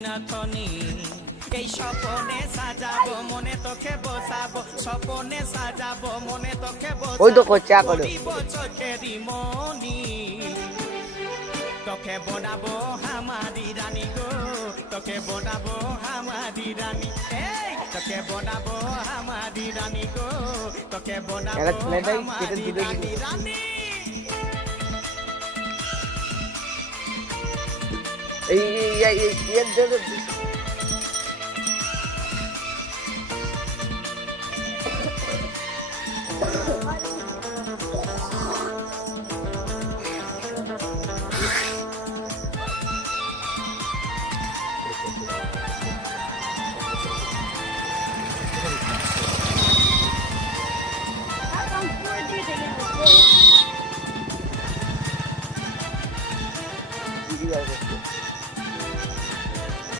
নাথনি এই স্বপনে সাজাবো মনে তোকে বসাবো স্বপনে সাজাবো মনে তোকে ওই তো বসাবো করছে এখন চোখেরি মনি তোকে বনাবো হামারি রানী গো তোকে বনাবো হামারি রানী এই তোকে বনাবো হামারি রানী গো তোকে বনাবো হামারি রানী রানী এই